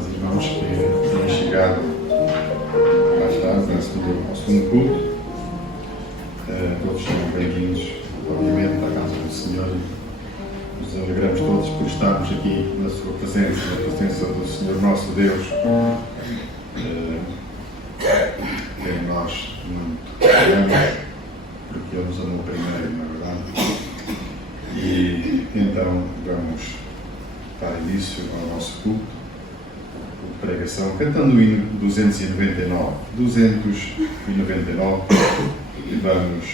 aos irmãos que têm chegado mais tarde, ao segundo culto. Todos são bem-vindos, obviamente, à casa do Senhor. Nos alegramos todos por estarmos aqui na sua presença, na presença do Senhor nosso Deus. Em nós muito amamos, porque Ele nos amou primeiro, na verdade. E então vamos dar início ao nosso culto de pregação, cantando o hino 299. 299, e vamos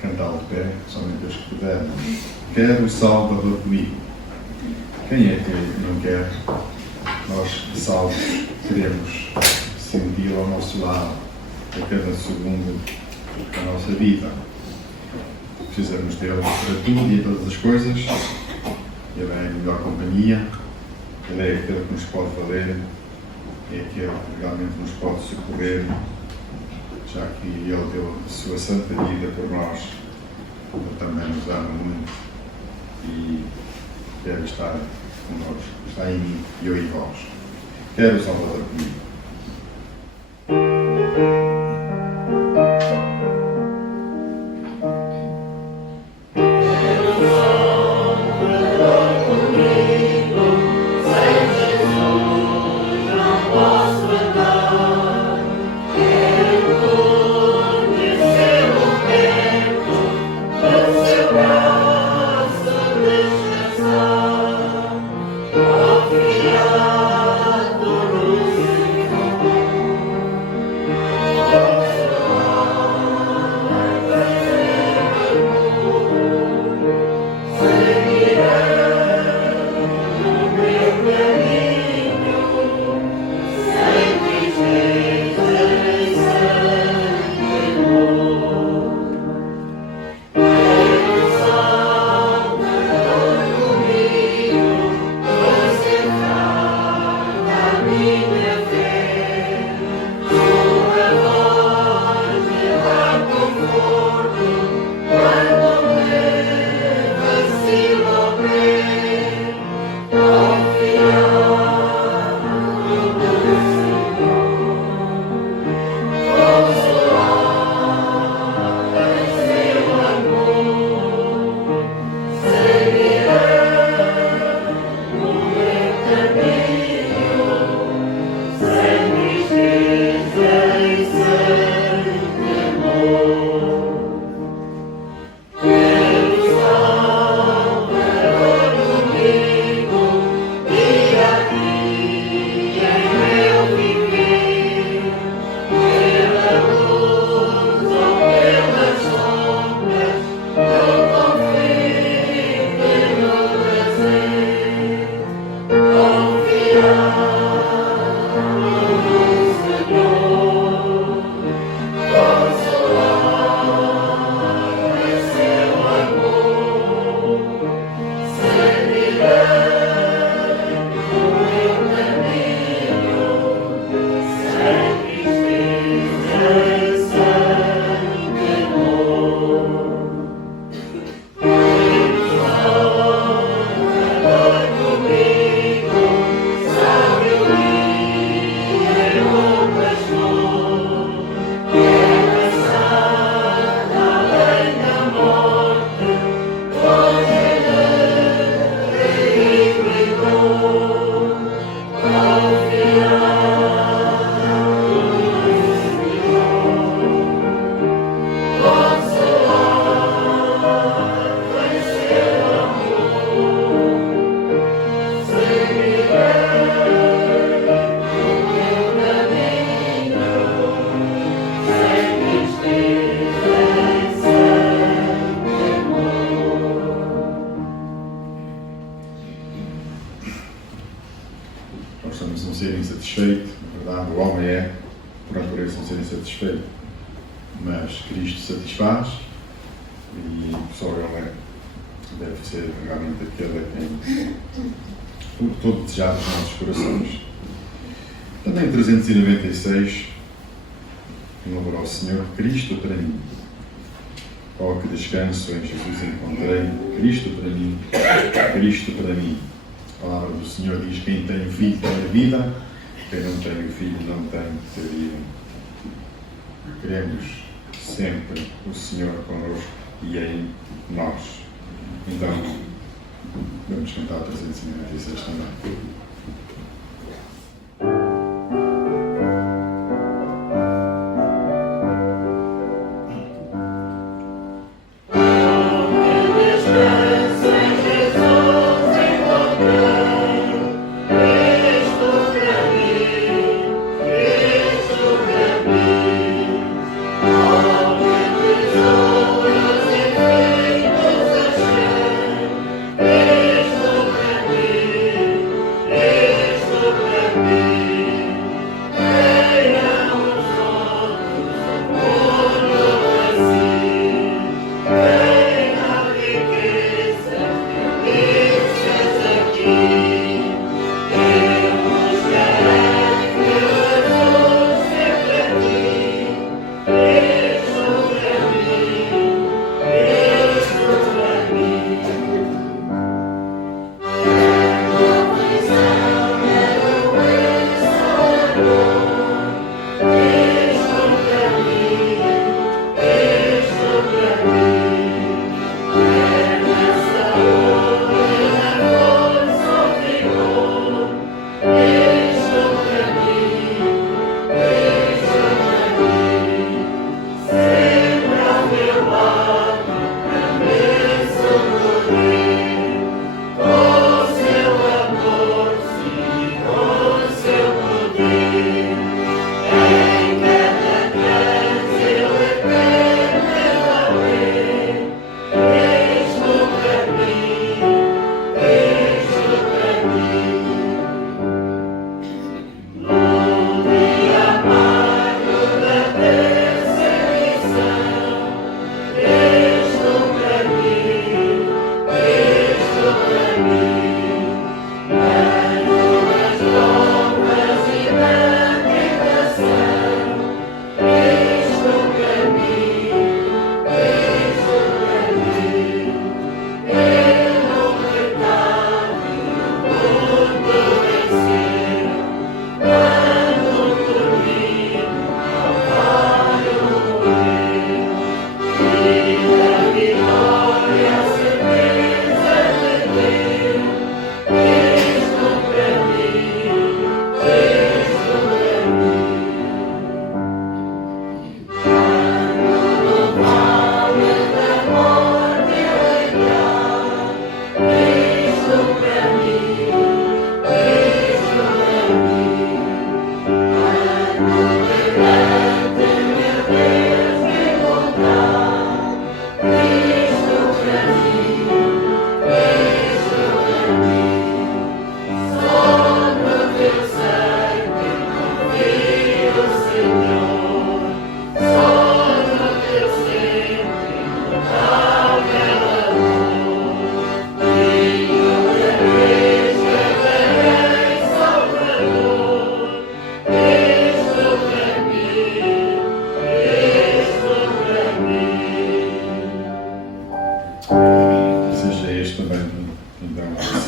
cantá-lo de pé, somente os que puderem. Quero o Salvador comigo. Quem é que não quer? Nós, salvos, queremos senti-lo ao nosso lado, a cada segundo da nossa vida. Precisamos dele para tudo e todas as coisas. Ele é a melhor companhia, ele é aquele que nos pode valer, é aquele que realmente nos pode socorrer, já que ele deu a sua santa vida por nós. Ele também nos ama muito e quer estar connosco, está em mim e eu em vós. Quero o Salvador comigo. Mas Cristo satisfaz e só Ele deve ser realmente aquele a quem todo desejado dos nossos corações. Também 396, louvar ao Senhor, Cristo para mim. Oh, que descanso em Jesus encontrei, Cristo para mim, Cristo para mim. A palavra do Senhor diz: quem tem o Filho tem a vida, quem não tem o Filho não tem a vida. Queremos sempre o Senhor connosco e em nós. Então, vamos cantar 396 também.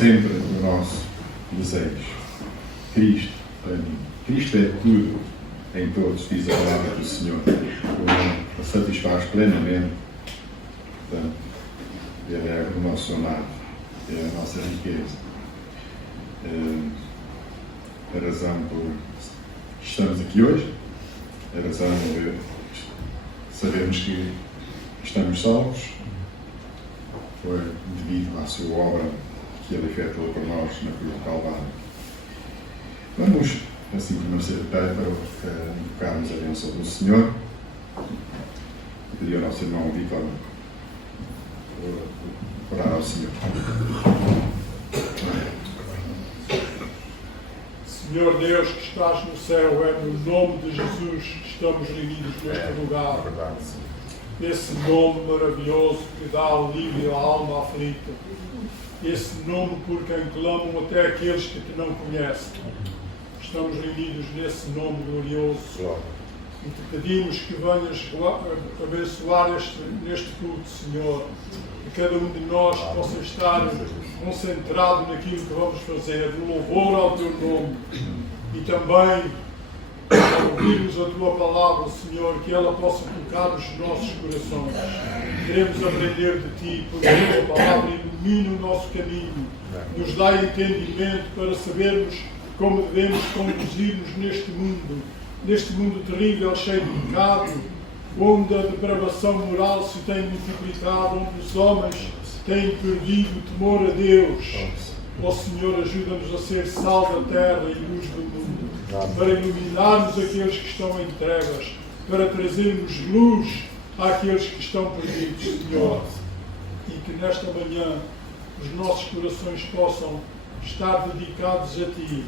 sempre o nosso desejo. Cristo para mim. Cristo é tudo em todos, diz a palavra do Senhor. O satisfaz plenamente. Portanto, Ele é o nosso amado, é a nossa riqueza. A razão por que estamos aqui hoje, a razão de sabermos que estamos salvos, foi devido à sua obra que Ele efetuou por nós na cruz do Calvário. Vamos, assim permanecer de pé para invocarmos a bênção do Senhor. Eu pedi ao nosso irmão Vítor orar ao Senhor. Senhor Deus que estás no céu, é no nome de Jesus que estamos reunidos neste lugar. Esse nome maravilhoso que dá alívio à alma aflita. Esse nome por quem clamam até aqueles que te não conhecem. Estamos reunidos nesse nome glorioso. E te pedimos que venhas abençoar neste culto, Senhor. Que cada um de nós possa estar concentrado naquilo que vamos fazer, no louvor ao teu nome. E também, ao ouvirmos a Tua palavra, Senhor, que ela possa tocar os nossos corações. Queremos aprender de Ti, porque a Tua palavra ilumina o nosso caminho, nos dá entendimento para sabermos como devemos conduzir-nos neste mundo terrível, cheio de pecado, onde a depravação moral se tem multiplicado, onde os homens têm perdido o temor a Deus. Ó Senhor, ajuda-nos a ser sal da terra e luz do mundo, para iluminarmos aqueles que estão em trevas, para trazermos luz àqueles que estão perdidos, Senhor. E que nesta manhã os nossos corações possam estar dedicados a Ti,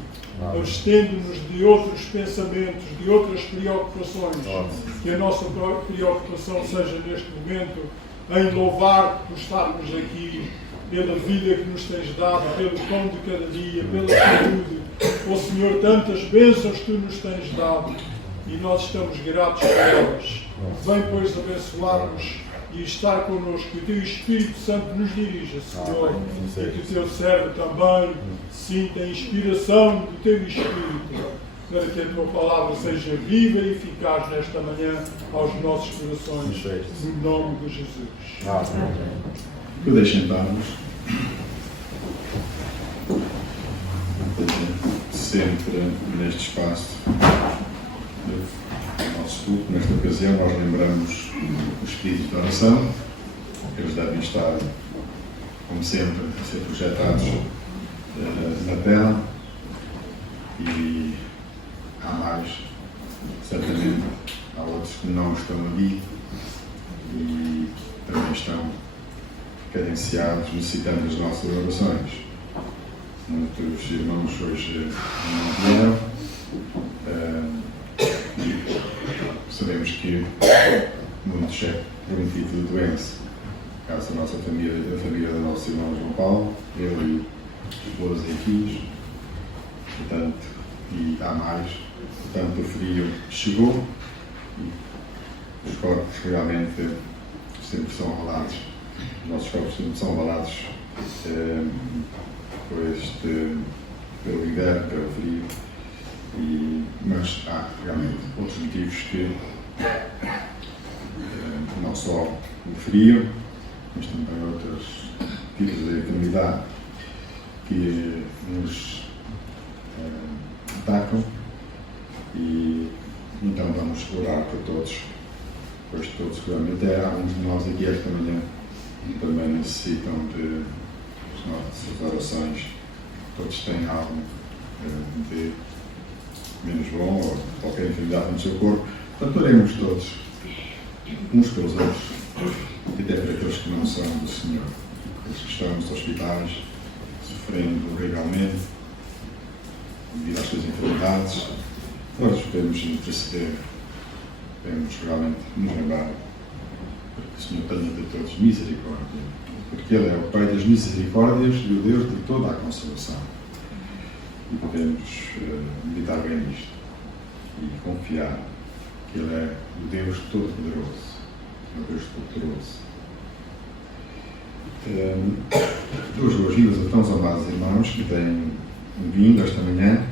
abstendo-nos de outros pensamentos, de outras preocupações, que a nossa preocupação seja neste momento em louvar-te por estarmos aqui, pela vida que nos tens dado, pelo pão de cada dia, pela saúde. Ó Senhor, tantas bênçãos que Tu nos tens dado e nós estamos gratos por elas. Vem, pois, abençoar-nos e estar connosco, que o Teu Espírito Santo nos dirija, Senhor, e que o Teu servo também sinta a inspiração do Teu Espírito, para que a Tua palavra seja viva e eficaz nesta manhã aos nossos corações, no nome de Jesus. Poder sentar-nos. Sempre neste espaço do nosso culto, nesta ocasião, nós lembramos os pedidos de oração, que eles devem estar, como sempre, a ser projetados na tela. E há mais, certamente, há outros que não estão ali e também estão cadenciados, necessitando das nossas orações. Muitos irmãos hoje não vieram. Sabemos que muitos é por motivo de doença. Caso da nossa família, da família do nosso irmão João Paulo, ele e esposa e filhos. Portanto, e há mais. Portanto, o frio chegou e os corpos realmente sempre são abalados. Os nossos corpos sempre são abalados pelo inverno, pelo frio, mas há realmente outros motivos que não só o frio, mas também outros tipos de enfermidade que nos atacam, e então vamos orar por todos, pois todos seguramente alguns de nós aqui esta manhã também necessitam de nossas orações. Todos têm algo de menos bom ou qualquer enfermidade no seu corpo. Portanto, oremos todos, uns pelos outros, e até para aqueles que não são do Senhor, aqueles que estão nos hospitais, sofrendo horrivelmente devido às suas enfermidades. Nós podemos interceder, podemos realmente nos lembrar para que o Senhor tenha de todos misericórdia, porque Ele é o Pai das misericórdias e o Deus de toda a consolação. E podemos meditar bem nisto e confiar que Ele é o Deus Todo-Poderoso, o Deus Todo-Poderoso. Duas boas-vindas a tão amados irmãos que têm vindo esta manhã,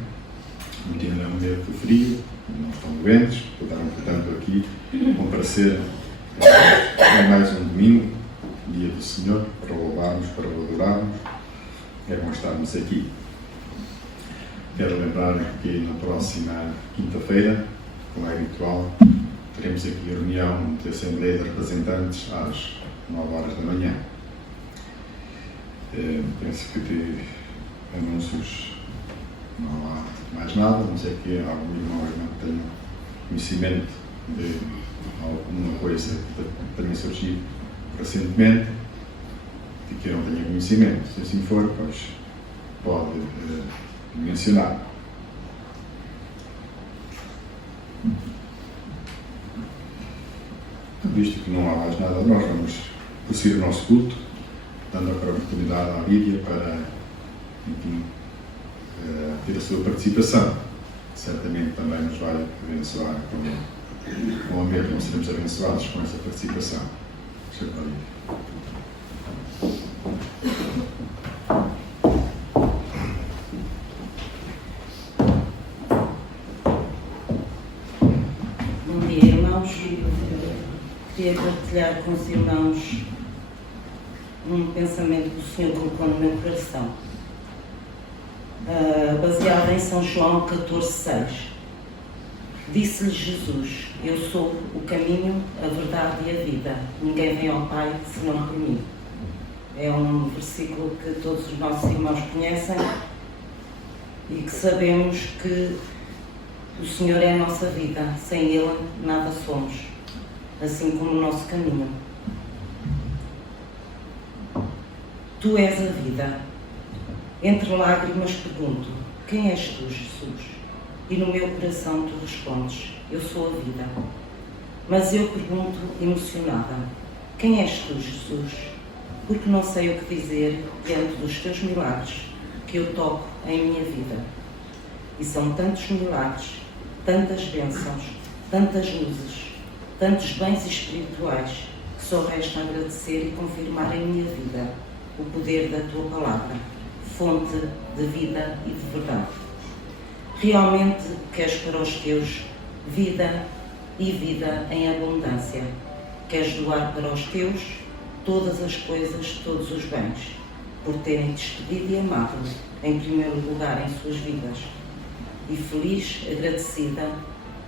metido no meio do frio, não estão doentes, puderam, portanto, aqui comparecer em mais um domingo, dia do Senhor, para o louvarmos, para o adorarmos. É bom estarmos aqui. Quero lembrar que na próxima quinta-feira, como é habitual, teremos aqui a reunião de Assembleia de Representantes às 9 horas da manhã. Penso que de anúncios não há mais nada, a não ser que algum irmão ou irmã tenha conhecimento de alguma coisa que tenha surgido recentemente e que eu não tenha conhecimento. Se assim for, pois pode mencionar. Visto que não há mais nada, nós vamos prosseguir o nosso culto, dando a oportunidade à Lídia para, enfim, ter a sua participação. Certamente também nos vai abençoar com a mesma, seremos abençoados com essa participação. Sr. Lídia. irmãos, queria partilhar com os irmãos um pensamento que o Senhor colocou no meu coração, baseado em São João 14,6. Disse-lhe Jesus: eu sou o caminho, a verdade e a vida. Ninguém vem ao Pai senão por mim. É um versículo que todos os nossos irmãos conhecem e que sabemos que o Senhor é a nossa vida. Sem Ele, nada somos, assim como o nosso caminho. Tu és a vida. Entre lágrimas pergunto: quem és tu, Jesus? E no meu coração tu respondes: eu sou a vida. Mas eu pergunto emocionada: quem és tu, Jesus? Porque não sei o que dizer diante dos teus milagres que eu toco em minha vida. E são tantos milagres, tantas bênçãos, tantas luzes, tantos bens espirituais, que só resta agradecer e confirmar em minha vida o poder da tua palavra, fonte de vida e de verdade. Realmente queres para os teus vida e vida em abundância. Queres doar para os teus todas as coisas, todos os bens, por terem despedido e amado em primeiro lugar em suas vidas. E feliz, agradecida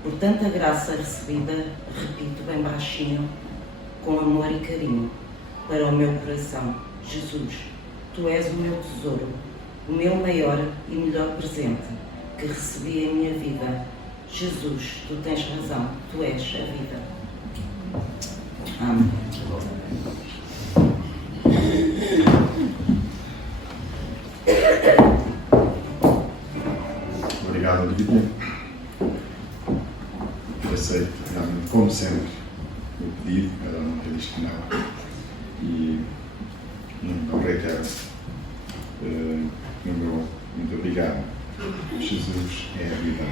por tanta graça recebida, repito bem baixinho, com amor e carinho, para o meu coração: Jesus, tu és o meu tesouro, o meu maior e melhor presente que recebi em minha vida. Jesus, tu tens razão, tu és a vida. Amém. Obrigado, Olivia. Eu aceito realmente, como sempre, o pedido, ela não ter disto que não. E não reitero no meu muito obrigado. Jesus é a vida.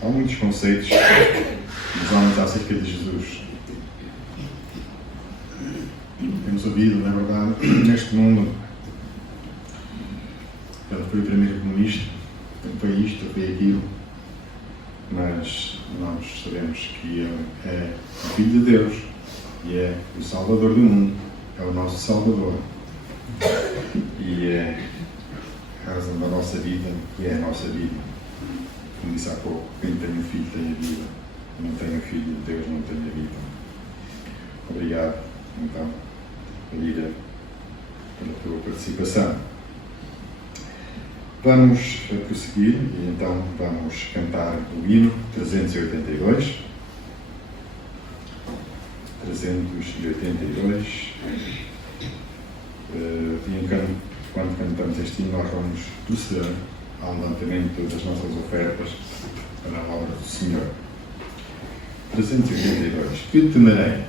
Há muitos conceitos nos homens acerca de Jesus. Temos ouvido, na verdade, neste mundo, ele foi o primeiro comunista, ele foi isto, ele foi aquilo, mas nós sabemos que ele é o Filho de Deus e é o Salvador do mundo, é o nosso Salvador. E é a razão da nossa vida e é a nossa vida. Como disse há pouco, quem tem um filho tem a vida. Quem não tem um filho de Deus não tem a vida. Obrigado, então, Lira, pela tua participação. Vamos prosseguir e então vamos cantar o hino 382. 382. Quando cantamos este hino, nós vamos proceder ao levantamento das nossas ofertas para a obra do Senhor. 382. Que temerei?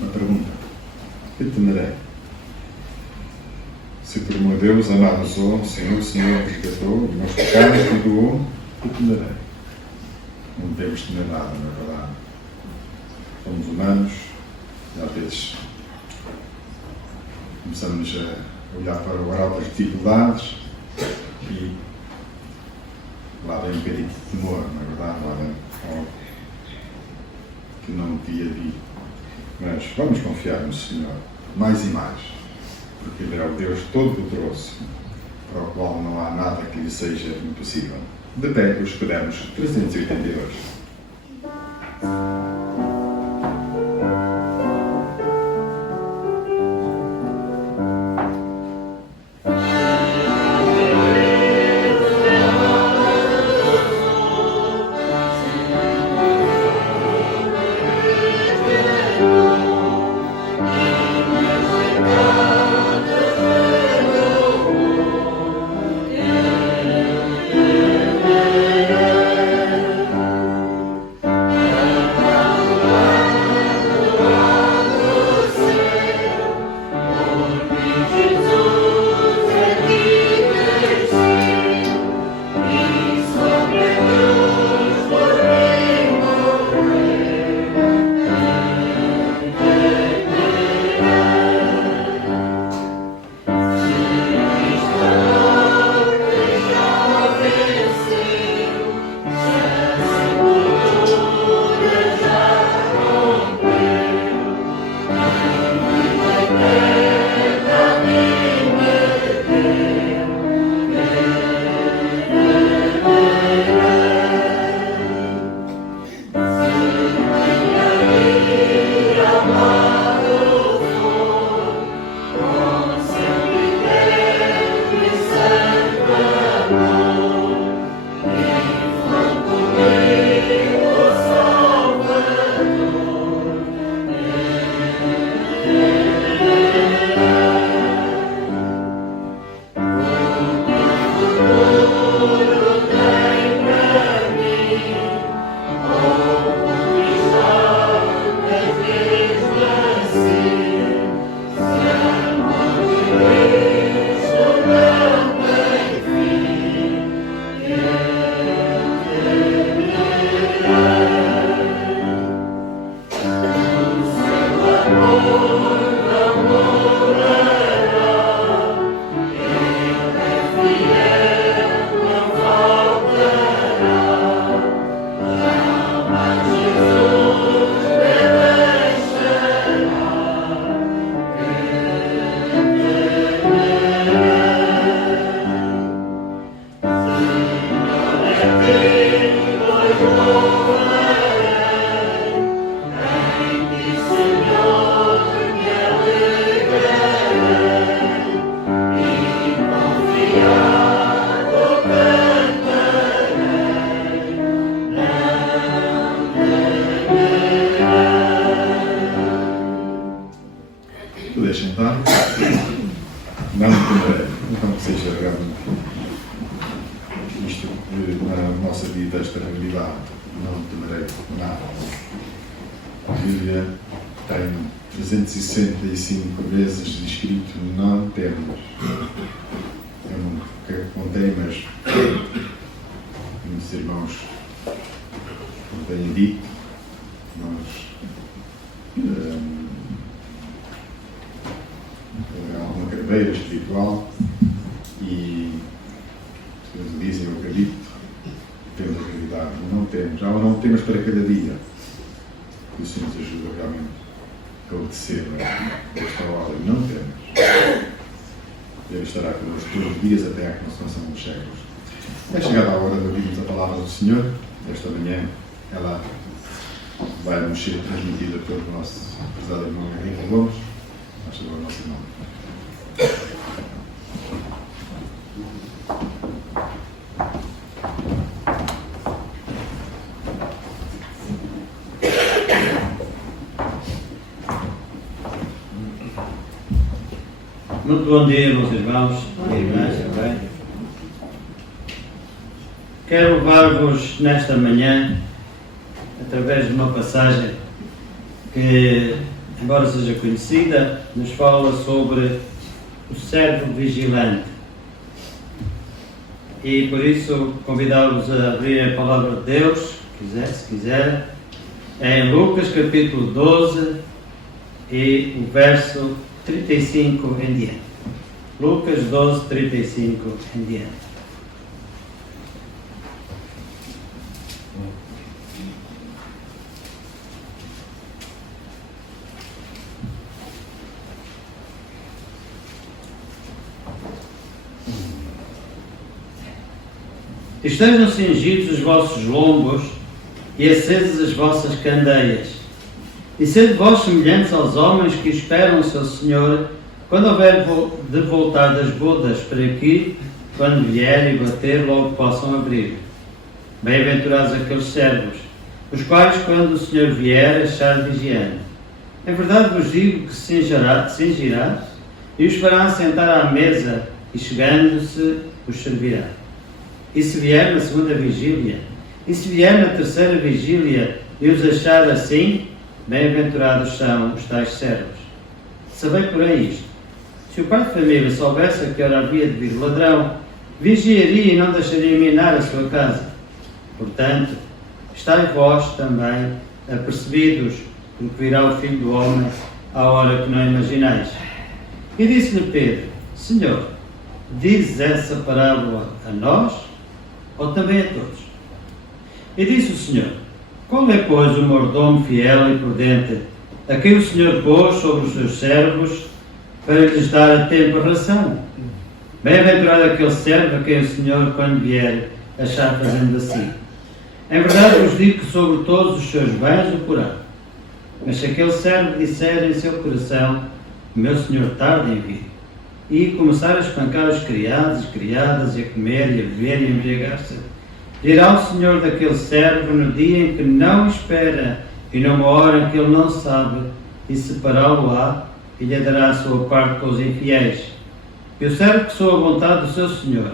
Uma pergunta. Que temerei? Se por meu Deus amado sou, o Senhor resgatou, e meus pecados perdoou, que temerei? Não temos de temer nada, na verdade. Somos humanos, e às vezes começamos a olhar para o grau das dificuldades e lá vem um bocadinho de temor, na verdade, lá vem algo que não devia vir. Mas vamos confiar no Senhor, mais e mais, porque Ele é o Deus Todo-Poderoso, para o qual não há nada que lhe seja impossível. De pé, os pudermos, 382. dita esta realidade, não temerei nada. A Bíblia tem 365 vezes descrito não temas. Eu nunca contei, mas muitos irmãos não têm dito, mas há uma carreira espiritual e eles dizem, eu acredito, temos a realidade, não temos. Há não temos para cada dia. Que o Senhor nos ajuda realmente a obedecer esta ordem. Não temos. Ele estará connosco todos os dias até à consumação dos séculos. É chegada a hora de ouvirmos a palavra do Senhor. Esta manhã ela vai nos ser transmitida pelo nosso prezado irmão Henrique Gomes. Faz favor, nosso irmão. Muito bom dia, meus irmãos e irmãs também. Quero levar-vos nesta manhã, através de uma passagem que, embora seja conhecida, nos fala sobre o servo vigilante. E por isso convidá-los a abrir a palavra de Deus, se quiser, em Lucas capítulo 12 e o verso 35 em diante. Lucas 12, 35 em diante. Estejam cingidos os vossos lombos e acesas as vossas candeias. E sede vós semelhantes aos homens que esperam o seu Senhor, quando houver de voltar das bodas, para que, quando vier e bater, logo possam abrir. Bem-aventurados aqueles servos, os quais, quando o Senhor vier, achar vigiando. Em verdade vos digo que se cingirá e os fará sentar à mesa, e chegando-se, os servirá. E se vier na segunda vigília, e se vier na terceira vigília, e os achar assim, bem-aventurados são os tais servos. Sabei, porém, isto: se o pai de família soubesse a que hora havia de vir o ladrão, vigiaria e não deixaria minar a sua casa. Portanto, estai vós também apercebidos, porque virá o Filho do Homem à hora que não imaginais. E disse-lhe Pedro: Senhor, dizes essa parábola a nós ou também a todos? E disse o Senhor: qual é, pois, o mordomo fiel e prudente, a quem o Senhor pôs sobre os seus servos, para lhes dar a tempo a ração? Bem-aventurado aquele servo a quem o Senhor, quando vier, achar fazendo assim. Em verdade vos digo que sobre todos os seus bens o porá. Mas se aquele servo disser em seu coração: o meu Senhor tarda em vir, e começar a espancar os criados e criadas, e a comer e a beber e a embriagar-se, dirá o Senhor daquele servo no dia em que não espera e numa hora em que ele não sabe, e separá-lo-á e lhe dará a sua parte com os infiéis. E o servo que soube a vontade do seu Senhor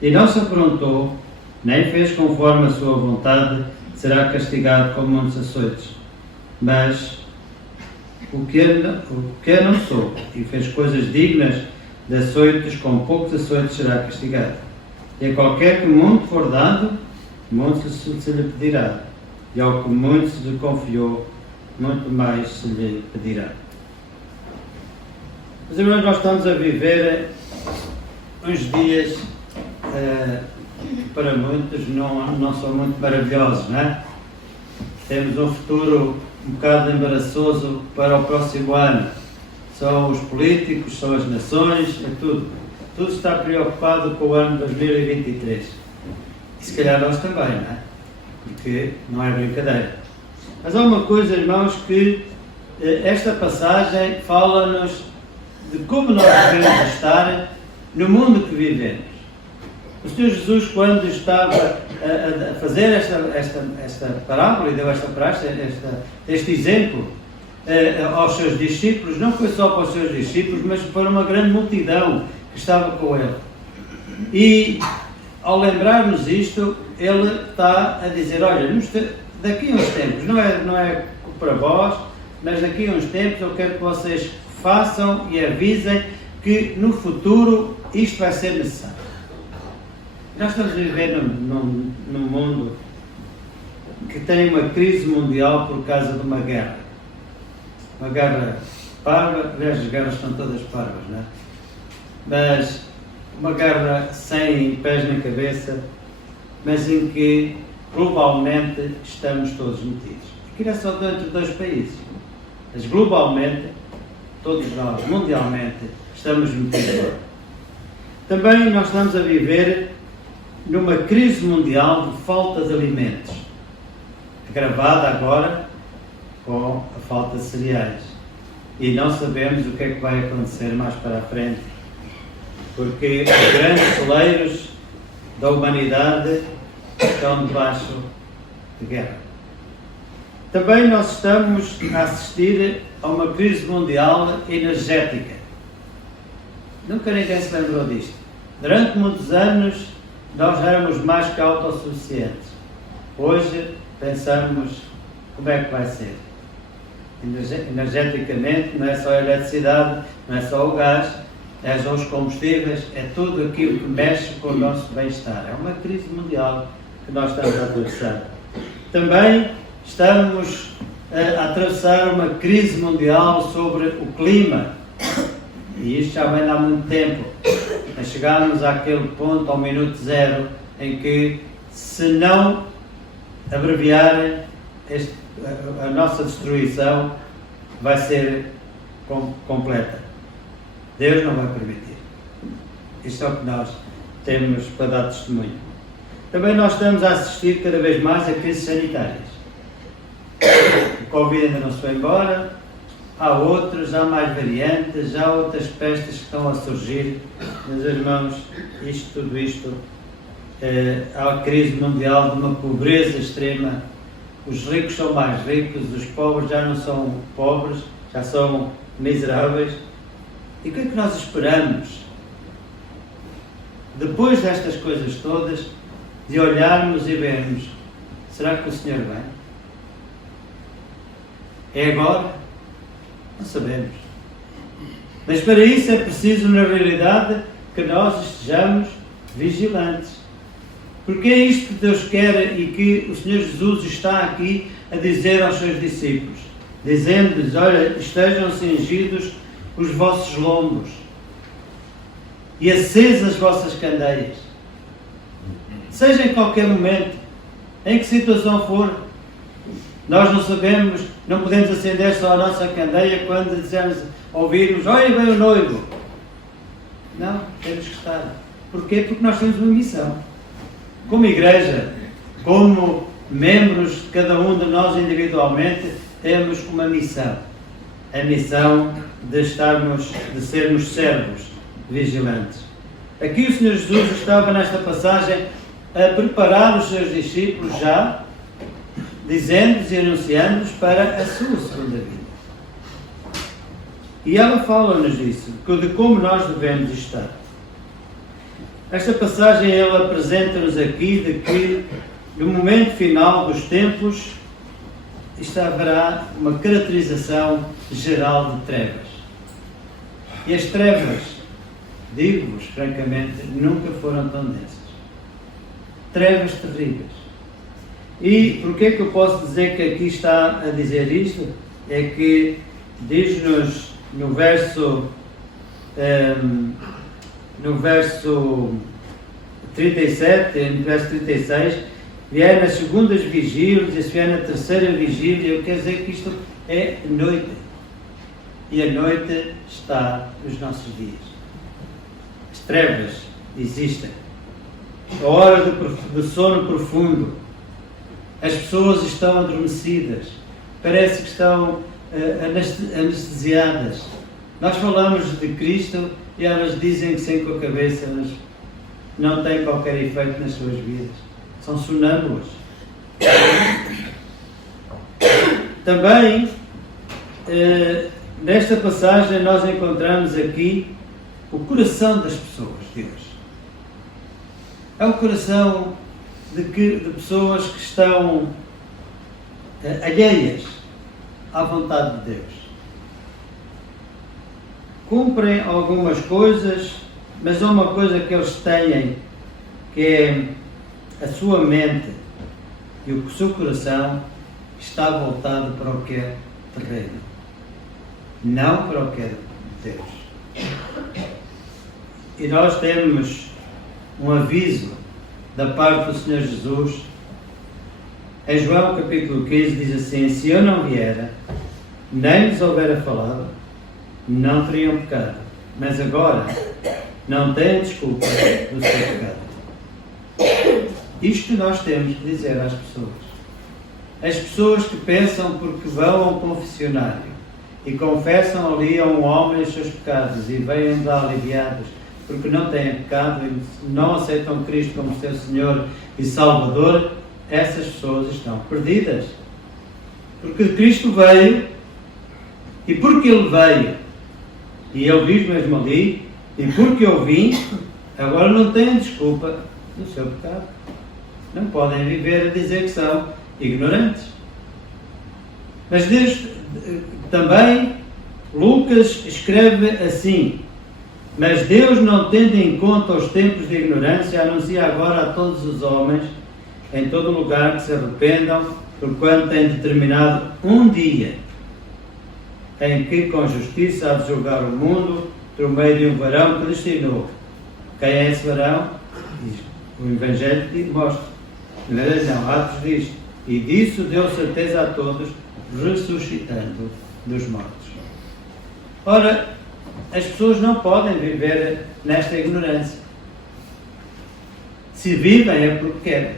e não se aprontou, nem fez conforme a sua vontade, será castigado com muitos açoites. Mas o que não soube e fez coisas dignas de açoites, com poucos açoites será castigado. E a qualquer que muito for dado, muito se lhe pedirá, e ao que muito se lhe confiou, muito mais se lhe pedirá. Mas, irmãos, nós estamos a viver uns dias que para muitos não são muito maravilhosos, não é? Temos um futuro um bocado embaraçoso para o próximo ano. São os políticos, são as nações, é tudo. Tudo está preocupado com o ano 2023. E se calhar nós também, não é? Porque não é brincadeira. Mas há uma coisa, irmãos, que esta passagem fala-nos de como nós devemos estar no mundo que vivemos. O Senhor Jesus, quando estava a fazer esta parábola e deu esta praxe, este exemplo aos seus discípulos, não foi só para os seus discípulos, mas para uma grande multidão que estava com ele. E ao lembrarmos isto, ele está a dizer, olha, daqui a uns tempos, não é para vós, mas daqui a uns tempos eu quero que vocês façam e avisem que no futuro isto vai ser necessário. Nós estamos a viver num mundo que tem uma crise mundial por causa de uma guerra. Uma guerra parva, aliás, as guerras são todas parvas, não é? Mas uma guerra sem pés na cabeça, mas em que globalmente estamos todos metidos. Aqui não é só dentro de 2 países, mas globalmente, todos nós, mundialmente, estamos metidos. Também nós estamos a viver numa crise mundial de falta de alimentos, agravada agora com a falta de cereais. E não sabemos o que é que vai acontecer mais para a frente, porque os grandes celeiros da humanidade estão debaixo de guerra. Também nós estamos a assistir a uma crise mundial energética. Nunca ninguém se lembrou disto. Durante muitos anos nós éramos mais que autossuficientes. Hoje pensamos como é que vai ser. Energeticamente não é só a eletricidade, não é só o gás, são os combustíveis, é tudo aquilo que mexe com o nosso bem-estar. É uma crise mundial que nós estamos a atravessar. Também estamos a atravessar uma crise mundial sobre o clima. E isto já vem há muito tempo. A chegarmos àquele ponto, ao minuto zero, em que, se não abreviarem, a nossa destruição vai ser completa. Deus não vai permitir. Isto é o que nós temos para dar testemunho. Também nós estamos a assistir cada vez mais a crises sanitárias. O Covid ainda não se foi embora, há outros, há mais variantes, há outras pestes que estão a surgir. Meus irmãos, tudo isto, há a crise mundial de uma pobreza extrema. Os ricos são mais ricos, os pobres já não são pobres, já são miseráveis. E o que é que nós esperamos? Depois destas coisas todas, de olharmos e vermos, será que o Senhor vem? É agora? Não sabemos. Mas para isso é preciso, na realidade, que nós estejamos vigilantes. Porque é isto que Deus quer e que o Senhor Jesus está aqui a dizer aos seus discípulos. Dizendo-lhes, olha, estejam cingidos os vossos lombos e acesas as vossas candeias. Seja em qualquer momento, em que situação for, nós não sabemos, não podemos acender só a nossa candeia quando dizemos, ouvirmos, olha, vem o noivo. Não, temos que estar. Porquê? Porque nós temos uma missão. Como igreja, como membros de cada um de nós individualmente, temos uma missão. A missão de sermos servos vigilantes. Aqui o Senhor Jesus estava nesta passagem a preparar os seus discípulos já, dizendo-lhes e anunciando-lhes para a sua segunda vinda. E ela fala-nos disso, de como nós devemos estar. Esta passagem ela apresenta-nos aqui de que no momento final dos tempos haverá uma caracterização geral de trevas. E as trevas, digo-vos francamente, nunca foram tão densas. Trevas terríveis. E porquê que eu posso dizer que aqui está a dizer isto? É que diz-nos no verso 37, no verso 36, vier nas segundas vigílias, e se vier na terceira vigília, eu quero dizer que isto é noite. E a noite está nos nossos dias. As trevas existem. A hora do sono profundo. As pessoas estão adormecidas. Parece que estão anestesiadas. Nós falamos de Cristo e elas dizem que sim com a cabeça, mas não tem qualquer efeito nas suas vidas. São sonâmbulas. Também, nesta passagem, nós encontramos aqui o coração das pessoas de hoje. É um coração de pessoas que estão alheias à vontade de Deus. Cumprem algumas coisas, mas há uma coisa que eles têm, que é a sua mente e o seu coração está voltado para o que é terreno, não para o que é Deus. E nós temos um aviso da parte do Senhor Jesus. Em João capítulo 15 diz assim: se eu não vier, nem lhes houvera falado, não teriam pecado, mas agora não têm desculpa do seu pecado. Isto nós temos que dizer às pessoas. As pessoas que pensam porque vão ao confessionário e confessam ali a um homem os seus pecados e vêm de aliviados porque não têm pecado e não aceitam Cristo como seu Senhor e Salvador, essas pessoas estão perdidas. Porque Cristo veio, e porque Ele veio, e Ele diz mesmo ali, e porque eu vim, agora não têm desculpa do seu pecado. Não podem viver a dizer que são ignorantes. Mas Deus também, Lucas escreve assim: mas Deus, não tendo em conta os tempos de ignorância, anuncia agora a todos os homens, em todo lugar, que se arrependam, porquanto tem determinado um dia em que com justiça há de julgar o mundo, por meio de um varão que destinou. Quem é esse varão? Diz, o Evangelho mostra. Não, Atos diz: e disso deu certeza a todos, ressuscitando dos mortos. Ora, as pessoas não podem viver nesta ignorância. Se vivem é porque querem.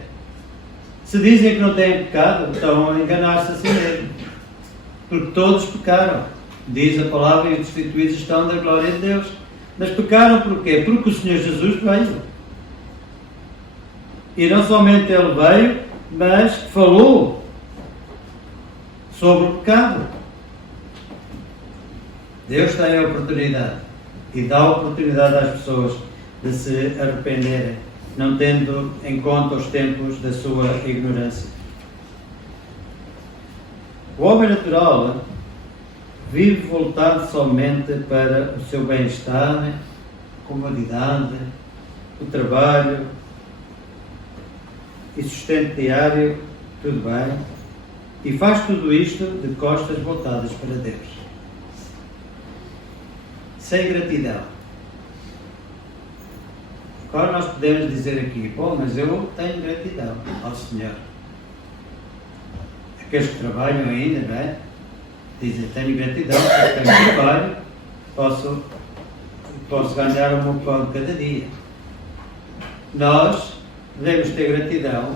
Se dizem que não têm pecado, estão a enganar-se a si mesmo. Porque todos pecaram. Diz a palavra: e destituídos estão da glória de Deus. Mas pecaram porquê? Porque o Senhor Jesus veio. E não somente Ele veio, mas falou sobre o pecado. Deus tem a oportunidade e dá a oportunidade às pessoas de se arrependerem, não tendo em conta os tempos da sua ignorância. O homem natural vive voltado somente para o seu bem-estar, comodidade, o trabalho e sustento diário, tudo bem, e faz tudo isto de costas voltadas para Deus. Sem gratidão. Agora nós podemos dizer aqui: bom, mas eu tenho gratidão ao Senhor. Aqueles que trabalham ainda, não é? Dizem: tenho gratidão porque tenho trabalho, posso ganhar o meu pão cada dia. Nós devemos ter gratidão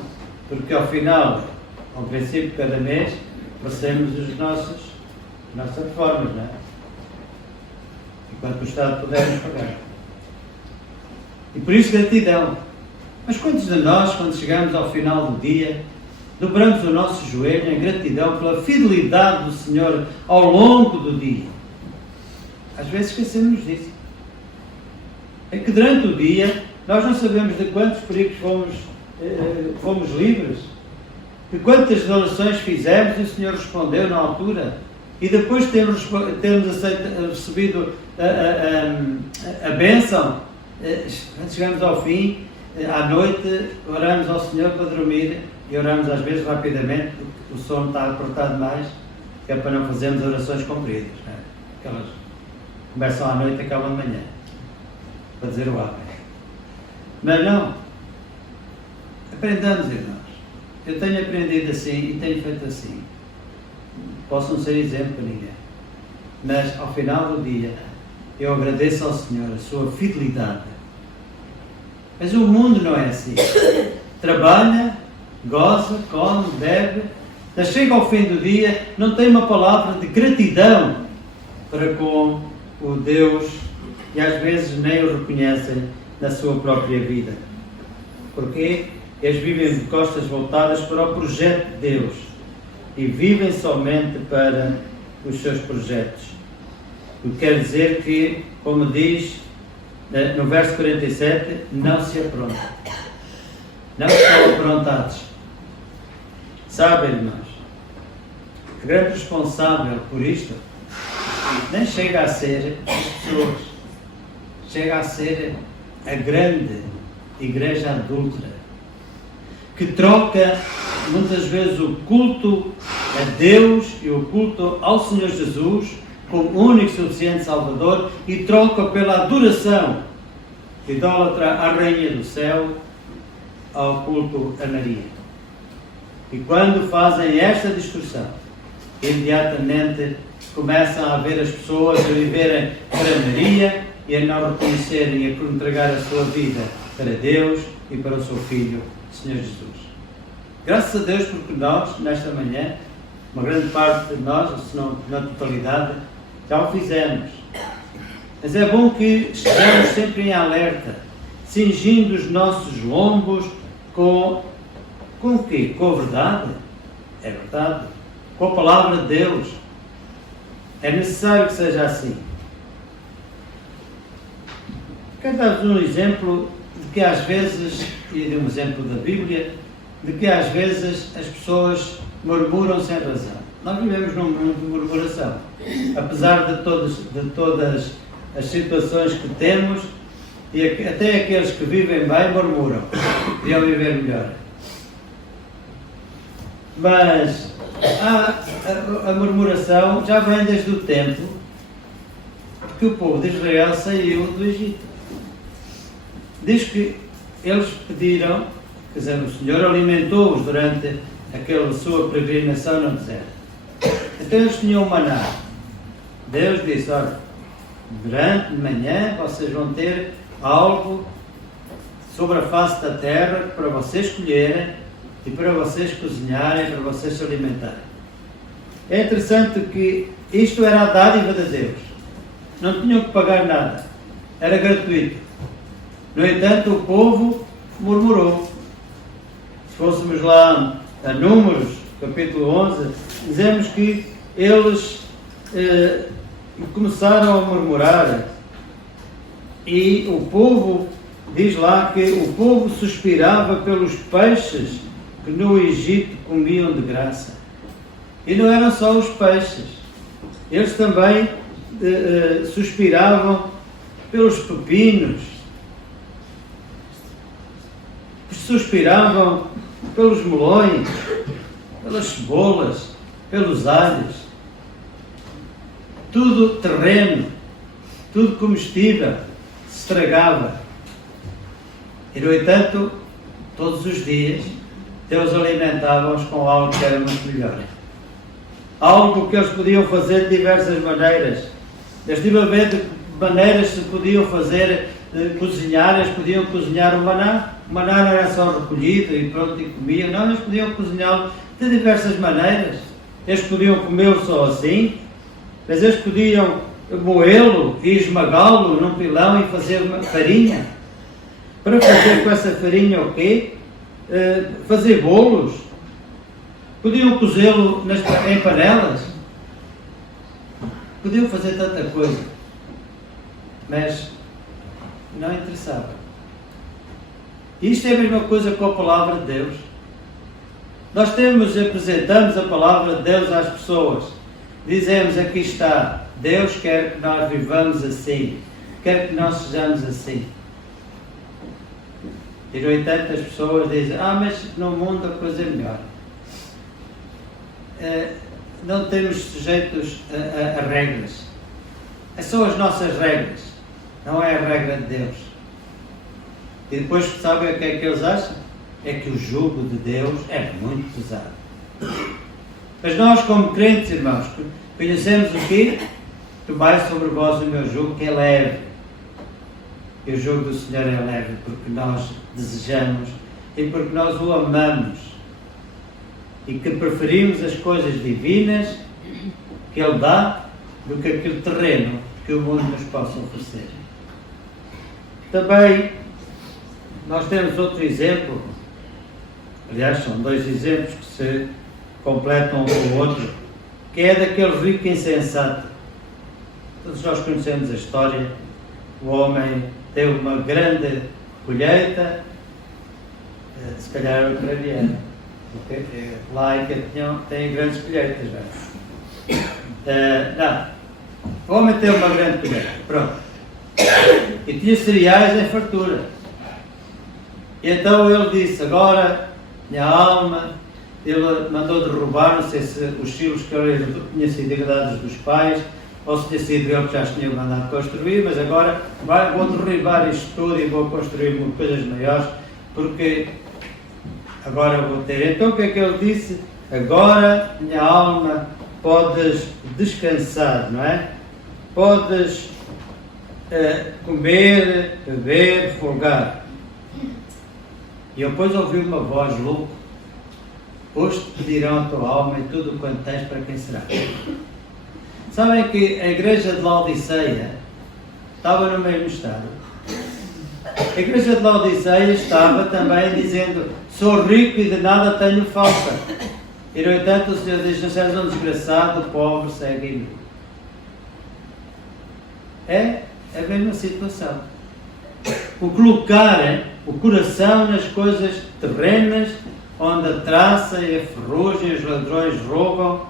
porque ao final, ao princípio de cada mês, recebemos as nossas reformas, não é? Enquanto o Estado puder nos pagar. E por isso gratidão. Mas quantos de nós, quando chegamos ao final do dia, dobramos o nosso joelho em gratidão pela fidelidade do Senhor ao longo do dia? Às vezes esquecemos disso. É que durante o dia nós não sabemos de quantos perigos fomos livres, de quantas orações fizemos e o Senhor respondeu na altura. E depois de termos recebido a bênção, quando chegamos ao fim, à noite, oramos ao Senhor para dormir e oramos às vezes rapidamente, porque o sono está apertado demais, que é para não fazermos orações compridas. Não é? Aquelas começam à noite e acabam de manhã, para dizer o Amém. Mas não, aprendamos, irmãos. Eu tenho aprendido assim e tenho feito assim. Posso não ser exemplo para ninguém, mas ao final do dia eu agradeço ao Senhor a sua fidelidade. Mas o mundo não é assim. Trabalha, goza, come, bebe, mas chega ao fim do dia, não tem uma palavra de gratidão para com o Deus e às vezes nem o reconhecem na sua própria vida. Porquê? Eles vivem de costas voltadas para o projeto de Deus e vivem somente para os seus projetos. O que quer dizer que, como diz no verso 47, não se aprontam. não estão aprontados. Sabe, irmãos, o grande responsável por isto nem chega a ser as pessoas, chega a ser a grande igreja adúltera, que troca muitas vezes o culto a Deus e o culto ao Senhor Jesus como único e suficiente Salvador e troca pela adoração idólatra à Rainha do Céu, ao culto a Maria. E quando fazem esta distorção, imediatamente começam a ver as pessoas a viverem para Maria e a não reconhecerem e a entregar a sua vida para Deus e para o seu Filho, Senhor Jesus. Graças a Deus porque nós, nesta manhã, uma grande parte de nós, ou se não na totalidade, já o fizemos. Mas é bom que estejamos sempre em alerta, cingindo os nossos lombos com o quê? Com a verdade. É verdade. Com a palavra de Deus. É necessário que seja assim. Quero dar-vos um exemplo de que às vezes, e de um exemplo da Bíblia, de que às vezes as pessoas murmuram sem razão. Nós vivemos num mundo de murmuração. Apesar de todas as situações que temos, e até aqueles que vivem bem murmuram. Podiam viver melhor. Mas a murmuração já vem desde o tempo que o povo de Israel saiu do Egito. Diz que eles pediram, quer dizer, o Senhor alimentou-os durante aquela sua peregrinação no deserto. Então eles tinham o maná. Deus disse, olha, durante de manhã vocês vão ter algo sobre a face da terra para vocês colherem e para vocês cozinharem, para vocês se alimentarem. É interessante que isto era a dádiva de Deus. Não tinham que pagar nada. Era gratuito. No entanto, o povo murmurou. Se fôssemos lá a Números, capítulo 11, dizemos que eles começaram a murmurar e o povo, diz lá que o povo suspirava pelos peixes que no Egito comiam de graça. E não eram só os peixes, eles também suspiravam pelos pepinos, suspiravam pelos melões, pelas cebolas, pelos alhos, tudo terreno, tudo comestível, se estragava. E no entanto, todos os dias, Deus alimentava-os com algo que era muito melhor. Algo que eles podiam fazer de diversas maneiras. Eu estive a ver de maneiras que se podiam fazer, cozinhar, eles podiam cozinhar o maná. O maná não era só recolhido e pronto, e comiam. Não, eles podiam cozinhá-lo de diversas maneiras. Eles podiam comê-lo só assim, mas eles podiam moê-lo e esmagá-lo num pilão e fazer uma farinha. Para fazer com essa farinha o quê? Fazer bolos. Podiam cozê-lo em panelas. Podiam fazer tanta coisa. Mas não interessava. Isto é a mesma coisa com a palavra de Deus. Nós apresentamos a palavra de Deus às pessoas. Dizemos, aqui está, Deus quer que nós vivamos assim, quer que nós sejamos assim. E no entanto as pessoas dizem, mas no mundo a coisa é melhor. Não temos sujeitos a regras. São as nossas regras, não é a regra de Deus. E depois sabem o que é que eles acham? É que o jugo de Deus é muito pesado. Mas nós, como crentes, irmãos, conhecemos o quê? Tomai sobre vós o meu jugo, que é leve. E o jugo do Senhor é leve, porque nós desejamos e porque nós o amamos. E que preferimos as coisas divinas que Ele dá do que aquele terreno que o mundo nos possa oferecer. Também nós temos outro exemplo, aliás são dois exemplos que se completam um com o outro, que é daquele rico insensato. Todos nós conhecemos a história. O homem teve uma grande colheita, Se calhar é ucraniana. Porque lá em que tem grandes colheitas. Não. O homem tem uma grande colheita. Pronto. E tinha cereais em fartura. E então ele disse, agora, minha alma, ele mandou derrubar, não sei se os silos que ele tinha sido herdados dos pais, ou se tinha sido ele que já tinha mandado construir, mas agora vou derribar isto tudo e vou construir coisas maiores, porque agora vou ter. Então o que é que ele disse? Agora, minha alma, podes descansar, não é? Podes comer, beber, folgar. E eu depois ouvi uma voz louca: hoje te pedirão a tua alma e tudo o quanto tens, para quem será? Sabem que a igreja de Laodiceia estava no mesmo estado. A igreja de Laodiceia estava também dizendo: sou rico e de nada tenho falta. E no entanto o Senhor diz: não sejas um desgraçado, pobre, segue em mim. É a mesma situação. O colocar o coração nas coisas terrenas, onde a traça e a ferrugem, os ladrões roubam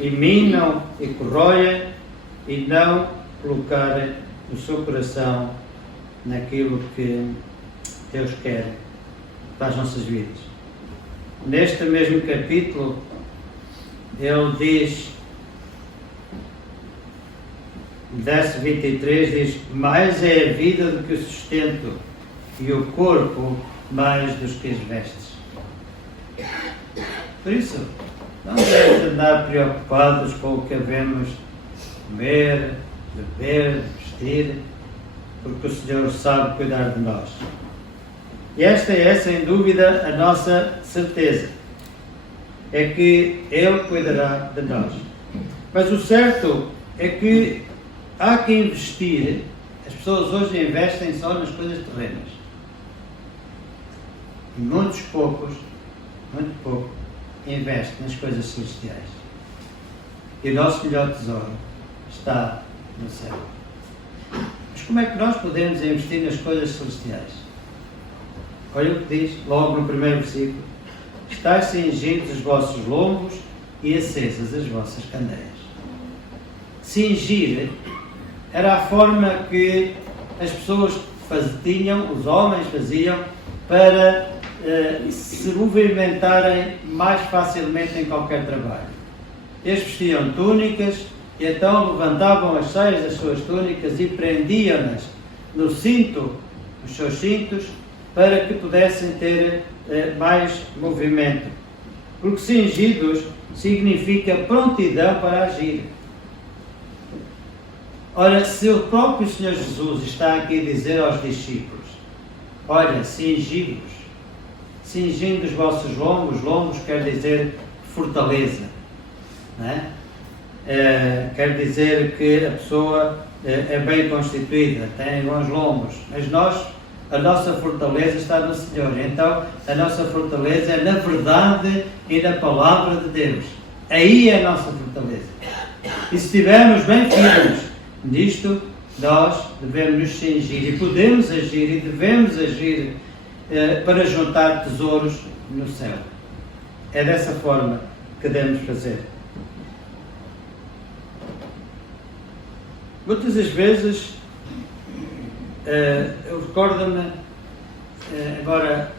e minam e corroem, e não colocar o seu coração naquilo que Deus quer para as nossas vidas. Neste mesmo capítulo, ele diz, verso 23, diz: mais é a vida do que o sustento, e o corpo mais dos que as vestes. Por isso, não devemos andar preocupados com o que havemos de comer, beber, vestir, porque o Senhor sabe cuidar de nós. E esta é, sem dúvida, a nossa certeza, é que Ele cuidará de nós. Mas o certo é que há que investir. As pessoas hoje investem só nas coisas terrenas. E muito pouco, investem nas coisas celestiais. E o nosso melhor tesouro está no céu. Mas como é que nós podemos investir nas coisas celestiais? Olha o que diz logo no primeiro versículo: estáis cingidos os vossos lombos e acesas as vossas candeias. Cingir era a forma que as pessoas tinham, os homens faziam, para se movimentarem mais facilmente em qualquer trabalho. Eles vestiam túnicas e então levantavam as saias das suas túnicas e prendiam-nas no cinto, nos seus cintos, para que pudessem ter mais movimento. Porque cingidos significa prontidão para agir. Ora, se o próprio Senhor Jesus está aqui a dizer aos discípulos: olha, cingi-vos, cingindo os vossos lombos quer dizer fortaleza, não é? Quer dizer que a pessoa é bem constituída, tem bons lombos, mas a nossa fortaleza está no Senhor. Então, a nossa fortaleza é na verdade e na palavra de Deus. Aí é a nossa fortaleza. E se estivermos bem firmes nisto, nós devemos nos cingir e podemos agir e devemos agir para juntar tesouros no céu. É dessa forma que devemos fazer. Muitas das vezes, eu recordo-me, embora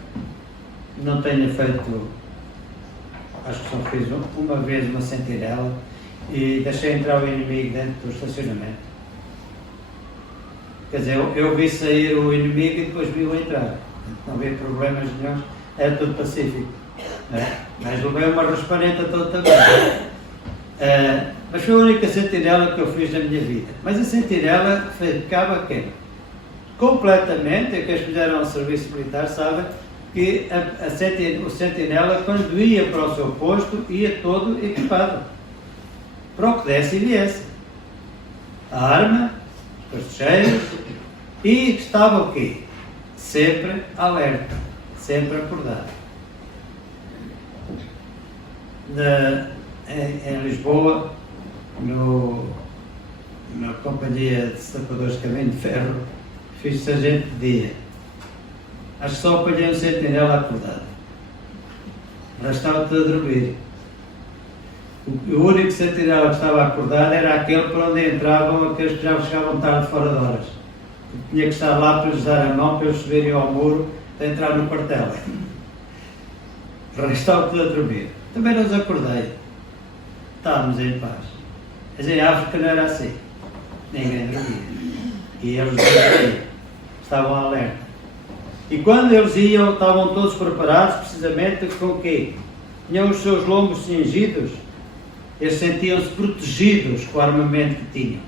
não tenha feito, acho que só fiz uma vez uma sentinela e deixei entrar o inimigo dentro do estacionamento. Quer dizer, eu vi sair o inimigo e depois vi-o entrar. Não havia problemas nenhum, era tudo pacífico. Mas levei uma raspaneta toda também. Mas foi a única sentinela que eu fiz na minha vida. Mas a sentinela ficava quem? Completamente, é que eles fizeram um serviço militar, sabem, que o sentinela, quando ia para o seu posto, ia todo equipado. Para o que desse e viesse. A arma, os cheios, e estava o quê? Sempre alerta, sempre acordado. Em Lisboa, na companhia de sapadores de caminho de ferro, fiz sargento de dia. Acho que só apanhei um sentinela acordado. Já estava tudo a dormir. O único sentinela que estava acordado era aquele por onde entravam aqueles que já chegavam tarde fora de horas. Tinha que estar lá para lhes dar a mão, para eles subirem ao muro, para entrar no quartel. Estava tudo a dormir. Também não os acordei. Estávamos em paz. Mas em África não era assim. Ninguém dormia. E eles dormiam. Estavam alerta. E quando eles iam, estavam todos preparados, precisamente com o quê? Tinham os seus lombos cingidos. Eles sentiam-se protegidos com o armamento que tinham.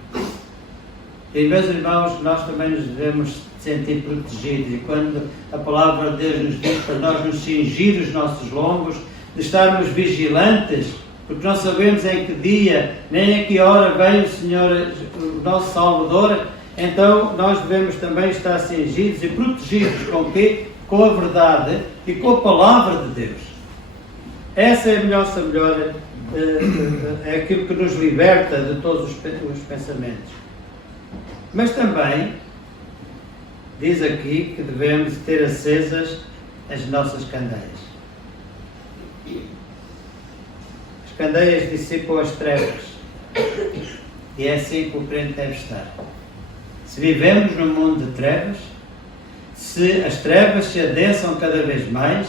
E, meus irmãos, nós também nos devemos sentir protegidos. E quando a palavra de Deus nos diz para nós nos cingir os nossos lombos, de estarmos vigilantes, porque não sabemos em que dia, nem em que hora vem o Senhor, o nosso Salvador, então nós devemos também estar cingidos e protegidos com o quê? Com a verdade e com a palavra de Deus. Essa é a nossa melhor, é aquilo que nos liberta de todos os pensamentos. Mas também diz aqui que devemos ter acesas as nossas candeias. As candeias dissipam as trevas. E é assim que o crente deve estar. Se vivemos num mundo de trevas, se as trevas se adensam cada vez mais,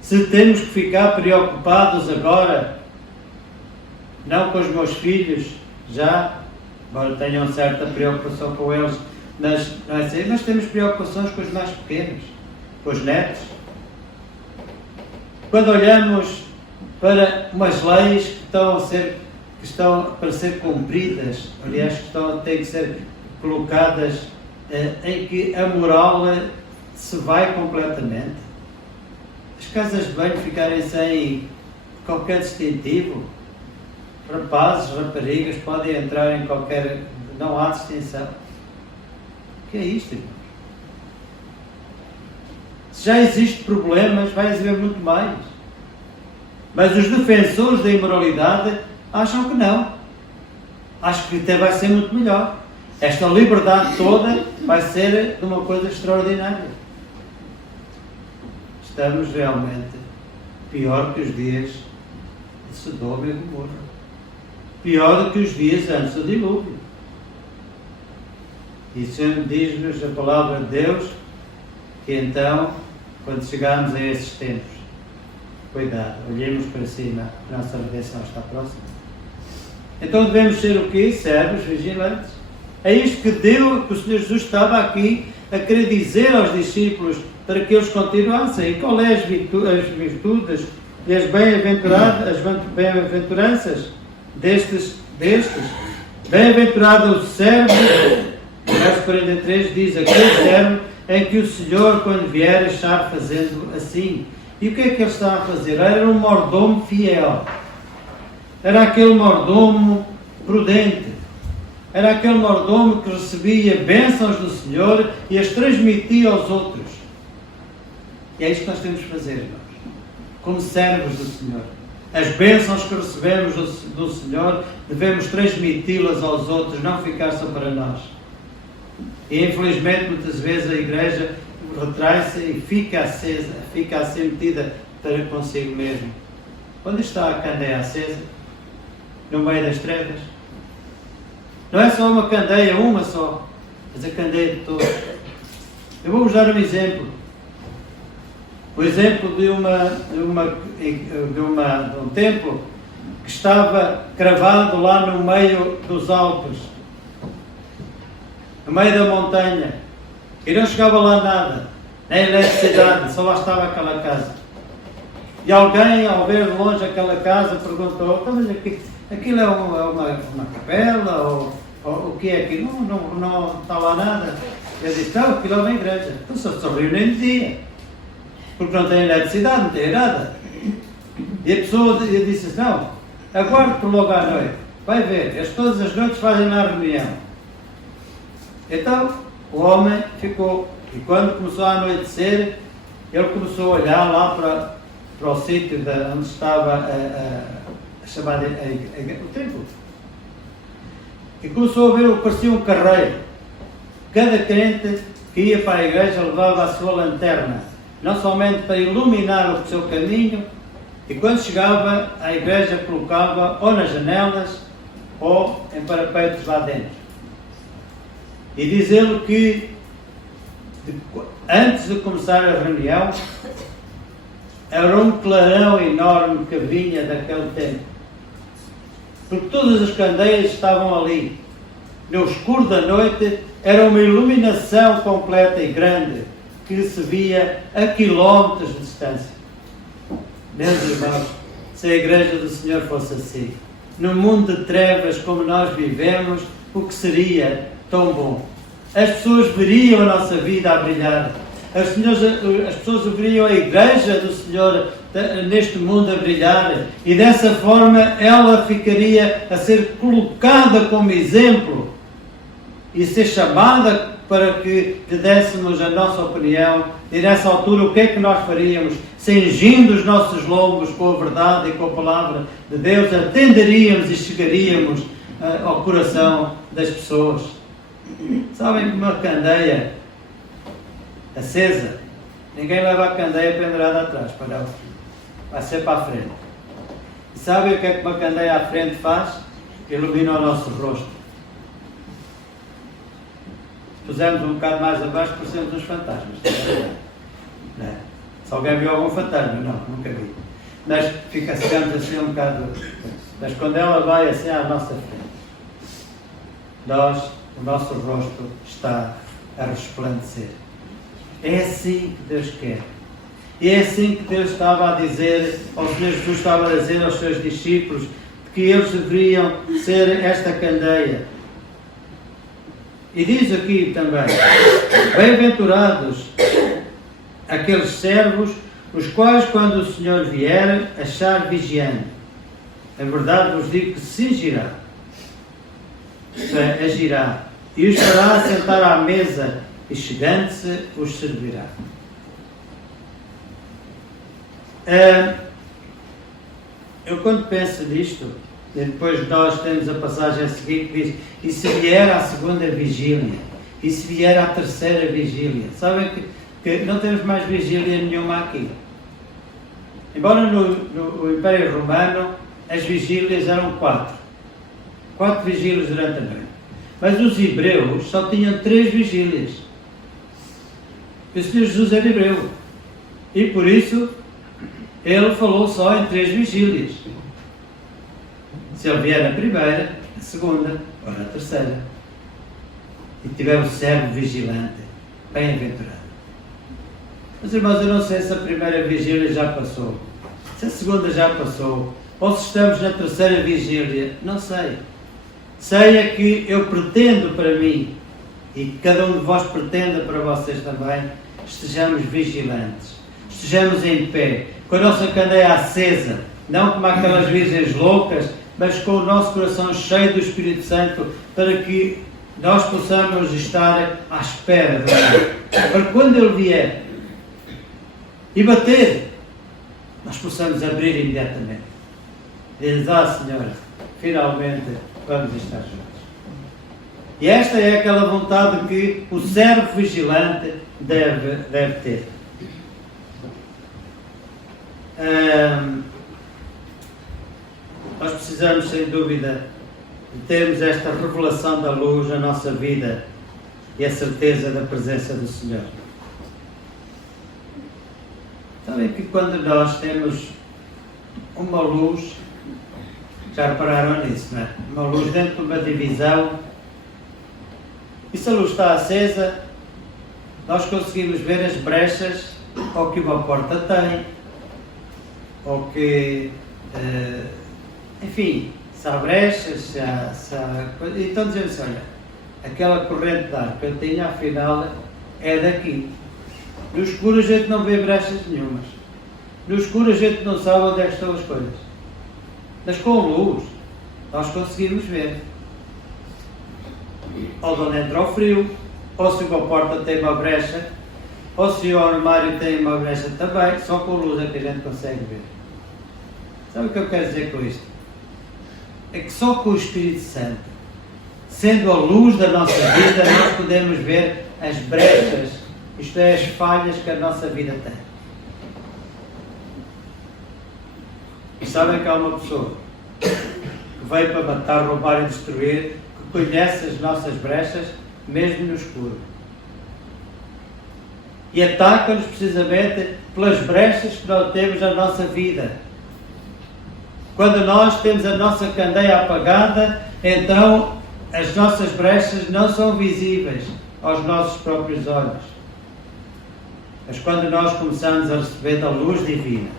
se temos que ficar preocupados agora, não com os meus filhos, já, embora tenham certa preocupação com eles, mas, não é assim, mas temos preocupações com os mais pequenos, com os netos. Quando olhamos para umas leis que estão para ser cumpridas, aliás, que têm que ser colocadas, em que a moral se vai completamente. As casas de banho ficarem sem qualquer distintivo. Rapazes, raparigas podem entrar em qualquer... não há distinção. O que é isto, irmãos? Se já existem problemas, vai haver muito mais. Mas os defensores da imoralidade acham que não. Acho que até vai ser muito melhor. Esta liberdade toda vai ser uma coisa extraordinária. Estamos realmente pior que os dias de Sodoma e Gomorra. Pior do que os dias antes do dilúvio. Isso diz-nos a palavra de Deus que então, quando chegarmos a esses tempos, cuidado, olhemos para cima, a nossa redenção está próxima. Então devemos ser o quê? Servos vigilantes. É isto que o Senhor Jesus estava aqui a querer dizer aos discípulos para que eles continuassem. E qual é as virtudes e as bem-aventuranças destes? Bem-aventurado o servo, verso 43 diz, aquele servo em que o Senhor, quando vier, está fazendo assim. E o que é que ele estava a fazer? Era um mordomo fiel. Era aquele mordomo prudente. Era aquele mordomo que recebia bênçãos do Senhor e as transmitia aos outros. E é isto que nós temos que fazer, irmãos. Como servos do Senhor. As bênçãos que recebemos do Senhor, devemos transmiti-las aos outros, não ficar só para nós. E infelizmente, muitas vezes a igreja retrai-se e fica acesa, fica assim metida para consigo mesmo. Onde está a candeia acesa? No meio das trevas? Não é só uma candeia, uma só, mas a candeia de todos. Eu vou-vos dar um exemplo. O exemplo de um templo que estava cravado lá no meio dos Alpes, no meio da montanha, e não chegava lá nada, nem eletricidade, só lá estava aquela casa. E alguém, ao ver de longe aquela casa, perguntou, mas aquilo é uma capela, ou o que é aquilo? Não está lá nada. Eu disse, não, aquilo é uma igreja. Então só reúnem de dia, porque não tem eletricidade, não tem nada. E a pessoa disse assim, não, aguarde por logo à noite, vai ver, eles todas as noites fazem lá reunião. Então, o homem ficou, e quando começou a anoitecer, ele começou a olhar lá para o sítio onde estava a chamada o templo. E começou a ver o que parecia um carreiro. Cada crente que ia para a igreja levava a sua lanterna, não somente para iluminar o seu caminho, e quando chegava à igreja colocava ou nas janelas ou em parapeitos lá dentro. E diz ele que antes de começar a reunião era um clarão enorme que vinha daquele tempo, porque todas as candeias estavam ali. No escuro da noite era uma iluminação completa e grande que se via a quilómetros de distância. Meus irmãos, se a igreja do Senhor fosse assim, no mundo de trevas como nós vivemos, o que seria tão bom? As pessoas veriam a nossa vida a brilhar. As pessoas veriam a igreja do Senhor neste mundo a brilhar, e dessa forma ela ficaria a ser colocada como exemplo e ser chamada para que lhe dessemos a nossa opinião. E nessa altura o que é que nós faríamos? Cingindo os nossos lombos com a verdade e com a palavra de Deus, atenderíamos e chegaríamos ao coração das pessoas. Sabem que uma candeia acesa, ninguém leva a candeia pendurada atrás, para não, vai ser para a frente. E sabem o que é que uma candeia à frente faz? Ilumina o nosso rosto. Se pusermos um bocado mais abaixo, parecemos uns fantasmas. Não é? Se alguém viu algum fantasma, não, nunca vi. Mas ficamos assim um bocado. Mas quando ela vai assim à nossa frente, o nosso rosto está a resplandecer. É assim que Deus quer. E é assim que Deus estava a dizer, ou Senhor Jesus estava a dizer aos seus discípulos, que eles deveriam ser esta candeia. E diz aqui também: bem-aventurados aqueles servos, os quais, quando o Senhor vier, achar vigiando. Em verdade vos digo que se cingirá, isto é, agirá, e os fará sentar à mesa, e chegando-se os servirá. Eu quando penso nisto, e depois nós temos a passagem a seguir que diz: e se vier à segunda vigília, e se vier à terceira vigília. Sabem que não temos mais vigília nenhuma aqui. Embora no Império Romano as vigílias eram 4 vigílias durante a noite. Mas os hebreus só tinham 3 vigílias. E o Senhor Jesus era hebreu. E por isso ele falou só em 3 vigílias. Se ele vier na primeira, na segunda ou na terceira, e tiver o servo vigilante, bem-aventurado. Mas irmãos, eu não sei se a primeira vigília já passou, se a segunda já passou, ou se estamos na terceira vigília, não sei. Sei é que eu pretendo para mim, e que cada um de vós pretenda para vocês também, estejamos vigilantes, estejamos em pé, com a nossa candeia acesa, não como aquelas virgens loucas, mas com o nosso coração cheio do Espírito Santo, para que nós possamos estar à espera do Senhor. Para quando Ele vier e bater, nós possamos abrir imediatamente. Diz: Senhor, finalmente vamos estar juntos. E esta é aquela vontade que o servo vigilante deve ter. Nós precisamos, sem dúvida, de termos esta revelação da luz na nossa vida e a certeza da presença do Senhor. Sabem que quando nós temos uma luz, já repararam nisso, não é? Uma luz dentro de uma divisão, e se a luz está acesa, nós conseguimos ver as brechas, ou que uma porta tem, ou que, enfim, se há brechas, se há então dizemos: olha, aquela corrente de ar que eu tinha, afinal, é daqui. No escuro a gente não vê brechas nenhumas. No escuro a gente não sabe onde é que estão as coisas. Mas com luz, nós conseguimos ver. Ou de onde entra o frio, ou se uma porta tem uma brecha, ou se o armário tem uma brecha também, só com luz é que a gente consegue ver. Sabe o que eu quero dizer com isto? É que só com o Espírito Santo, sendo a luz da nossa vida, nós podemos ver as brechas, isto é, as falhas que a nossa vida tem. E sabem que há uma pessoa que veio para matar, roubar e destruir, que conhece as nossas brechas, mesmo no escuro. E ataca-nos precisamente pelas brechas que nós temos na nossa vida. Quando nós temos a nossa candeia apagada, então as nossas brechas não são visíveis aos nossos próprios olhos. Mas quando nós começamos a receber da luz divina,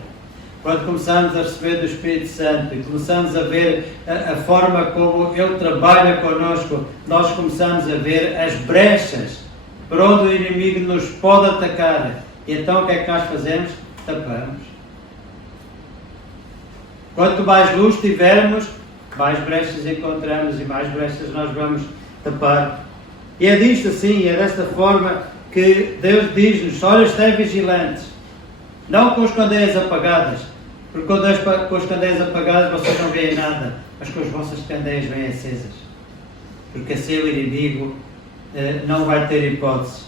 quando começamos a receber do Espírito Santo e começamos a ver a forma como Ele trabalha connosco, nós começamos a ver as brechas por onde o inimigo nos pode atacar. E então o que é que nós fazemos? Tapamos. Quanto mais luz tivermos, mais brechas encontramos e mais brechas nós vamos tapar. E é disto assim, é desta forma que Deus diz-nos: olha, estai vigilantes, não com as candeias apagadas, porque com as candeias apagadas vocês não veem nada, mas com as vossas candeias bem acesas, porque assim o inimigo não vai ter hipótese.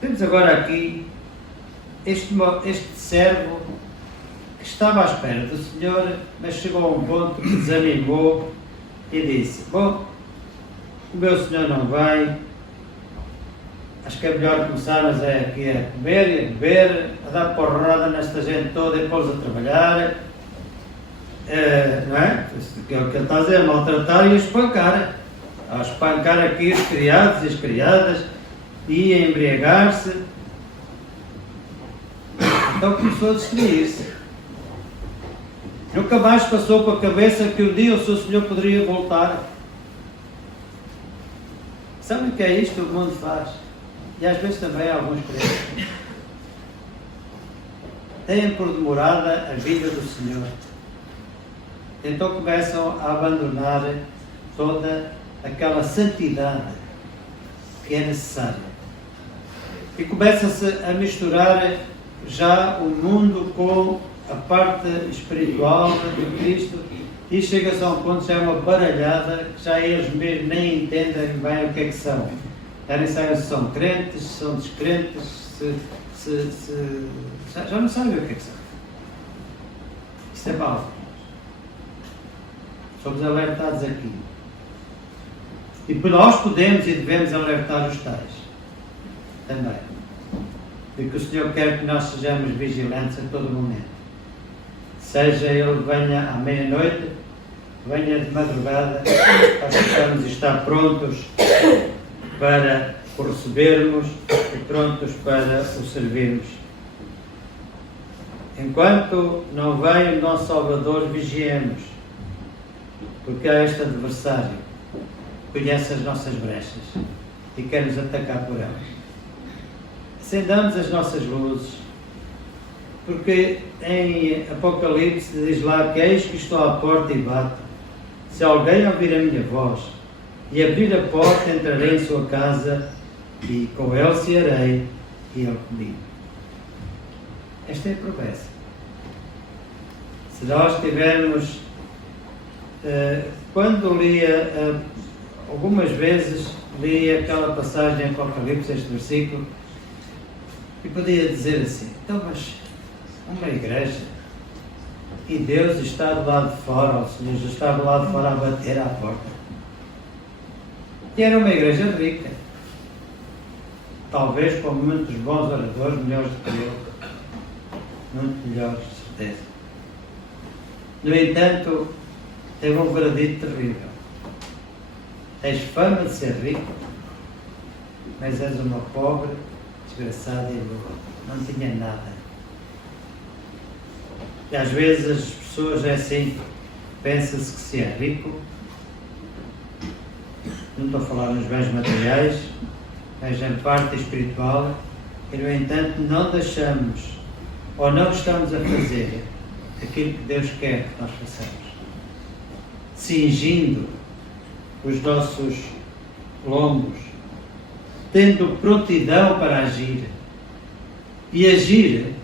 Temos agora aqui este servo que estava à espera do Senhor, mas chegou a um ponto que desanimou e disse: bom, o meu Senhor não vai, acho que é melhor começarmos aqui a comer e a beber, a dar porrada nesta gente toda e pô-los a trabalhar, não é? O que ele está a dizer, maltratar e espancar. A espancar aqui os criados e as criadas e a embriagar-se. Então começou a destruir-se. Nunca mais passou pela cabeça que um dia o seu Senhor poderia voltar. Sabem o que é isto que o mundo faz? E às vezes também alguns crentes têm por demorada a vida do Senhor. Então começam a abandonar toda aquela santidade que é necessária. E começa-se a misturar já o mundo com a parte espiritual de Cristo e chega-se a um ponto, já é uma baralhada, que já eles mesmos nem entendem bem o que é que são. Já nem sabem se são crentes, se são descrentes, já não sabem o que é que são. Isto é mau. Somos alertados aqui. E nós podemos e devemos alertar os tais também. De que o Senhor quer que nós sejamos vigilantes a todo momento. Seja Ele venha à meia-noite, venha de madrugada, nós precisamos estar prontos para o recebermos e prontos para o servirmos. Enquanto não vem o nosso Salvador, vigiemos, porque há este adversário que conhece as nossas brechas e quer nos atacar por elas. Acendamos as nossas luzes, porque em Apocalipse diz lá que eis que estou à porta e bato. Se alguém ouvir a minha voz e abrir a porta, entrarei em sua casa e com ele cearei e ele comigo. Esta é a promessa. Se nós tivermos, quando lia, algumas vezes li aquela passagem em Apocalipse, este versículo, e podia dizer assim: então, mas uma igreja e Deus está do lado de fora, o Senhor já está do lado de fora a bater à porta. E era uma igreja rica, talvez com muitos bons oradores, melhores do que eu, muito melhores, de certeza. No entanto, teve um veredito terrível: tens fama de ser rico, mas és uma pobre, desgraçada e boa, não tinha nada. E às vezes as pessoas é assim, pensa-se que se é rico, não estou a falar nos bens materiais, mas em parte espiritual, e no entanto não deixamos, ou não estamos a fazer aquilo que Deus quer que nós façamos, cingindo os nossos lombos, tendo prontidão para agir. E agir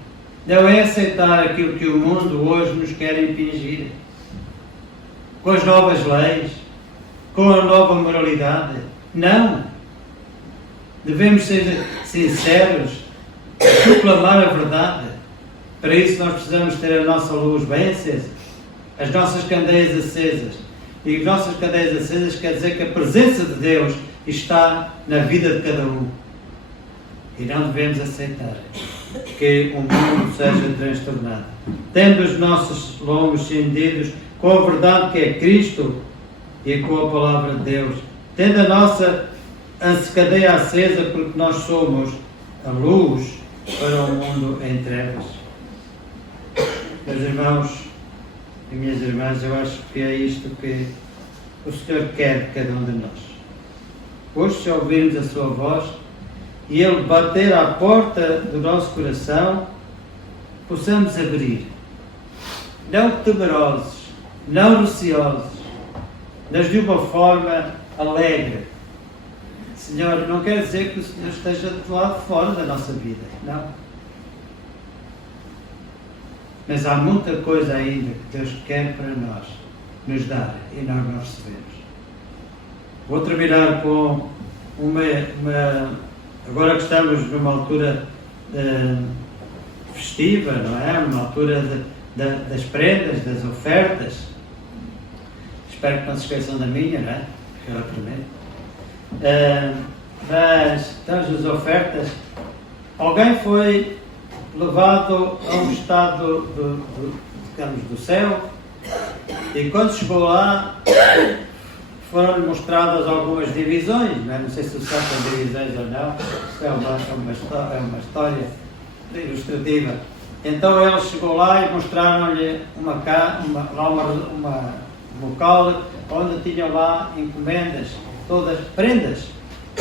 não é aceitar aquilo que o mundo hoje nos quer impingir, com as novas leis, com a nova moralidade. Não. Devemos ser sinceros, proclamar a verdade. Para isso nós precisamos ter a nossa luz bem acesa, as nossas candeias acesas. E as nossas candeias acesas quer dizer que a presença de Deus está na vida de cada um. E não devemos aceitar que o mundo seja transtornado. Tendo os nossos lombos cindidos com a verdade que é Cristo e com a palavra de Deus. Tendo a nossa cadeia acesa, porque nós somos a luz para o mundo em trevas. Meus irmãos e minhas irmãs, eu acho que é isto que o Senhor quer de cada um de nós. Hoje, se ouvirmos a sua voz e Ele bater à porta do nosso coração, possamos abrir. Não temerosos, não receosos, mas de uma forma alegre. Senhor, não quer dizer que o Senhor esteja do lado de fora da nossa vida, não. Mas há muita coisa ainda que Deus quer para nós nos dar e nós não recebemos. Vou terminar com agora que estamos numa altura festiva, não é? Uma altura das prendas, das ofertas. Espero que não se esqueçam da minha, não é? Que era a primeira. Mas estamos nas ofertas. Alguém foi levado a um estado digamos, do céu, e quando chegou lá foram-lhe mostradas algumas divisões, não sei se são divisões ou não, isso é uma história ilustrativa. Então ele chegou lá e mostraram-lhe um local onde tinham lá encomendas, todas prendas,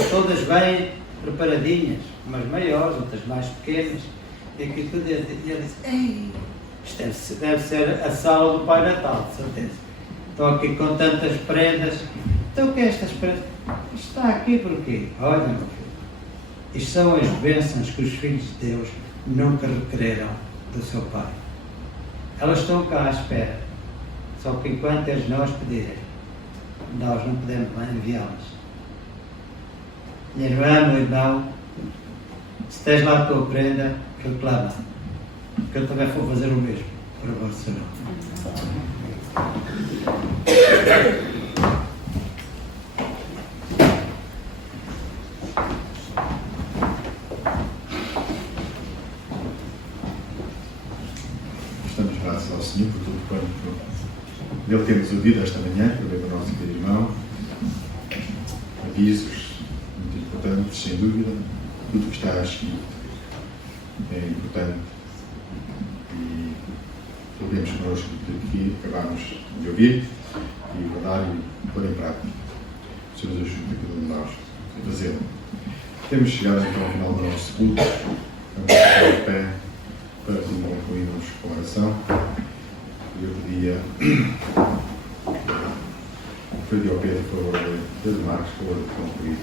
todas bem preparadinhas, umas maiores, outras mais pequenas. E aqui tudo, e ele disse: ei, isto deve ser a sala do Pai Natal, de certeza. Estou aqui com tantas prendas. Então o que é estas prendas? Isto está aqui porquê? Olha, meu filho, isto são as bênçãos que os filhos de Deus nunca requereram do seu Pai. Elas estão cá à espera. Só que enquanto eles não as pedirem, nós não podemos enviá-las. Minha irmã, meu irmão, se tens lá a tua prenda, reclama, que eu também vou fazer o mesmo para você. Estamos graças ao Senhor por tudo quanto Ele temos ouvido esta manhã, pelo nosso querido irmão. Avisos muito importantes, sem dúvida. Tudo que está escrito é importante e podemos connosco tudo que acabamos de ouvir e guardar e pôr em prática. O Senhor nos ajude a cada um de nós a fazê-lo. Temos chegado então ao final do nosso culto. Vamos ficar de pé para concluirmos com a oração. Eu pedia ao Pedro, por favor, Pedro Marcos, por favor, de concluir,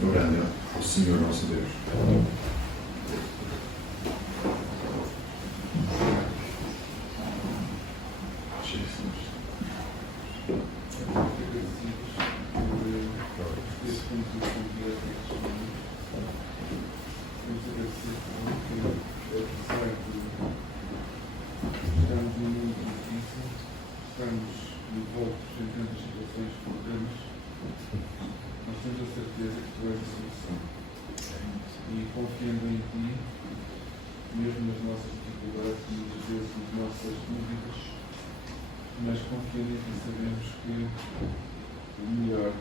orando ao Senhor nosso Deus. Mas confiando em ti, sabemos que o melhor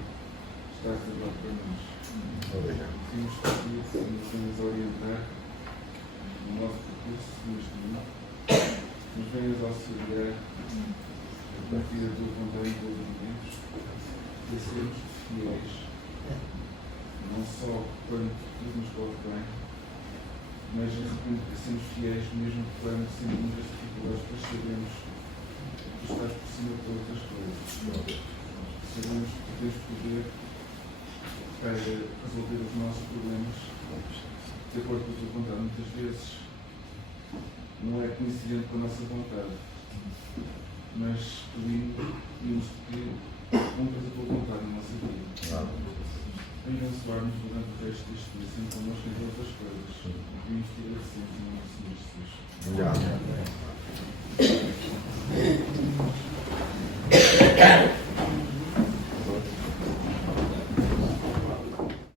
está reservado para nós. Temos pedido que nos venhas orientar no nosso percurso neste mundo, nos venhas auxiliar a partir da tua vontade em todos os momentos, a sermos fiéis, não só quando tudo nos corre bem, mas a sermos fiéis mesmo quando sentimos as dificuldades, pois sabemos que tu estás por cima de todas as coisas. Sabemos que tu tens poder para resolver os nossos problemas de acordo com a tua vontade. Muitas vezes não é coincidente com a nossa vontade, mas pedimos que cumpras a tua vontade na nossa vida. abençoar-nos durante o resto deste dia, sempre connosco em todas as coisas.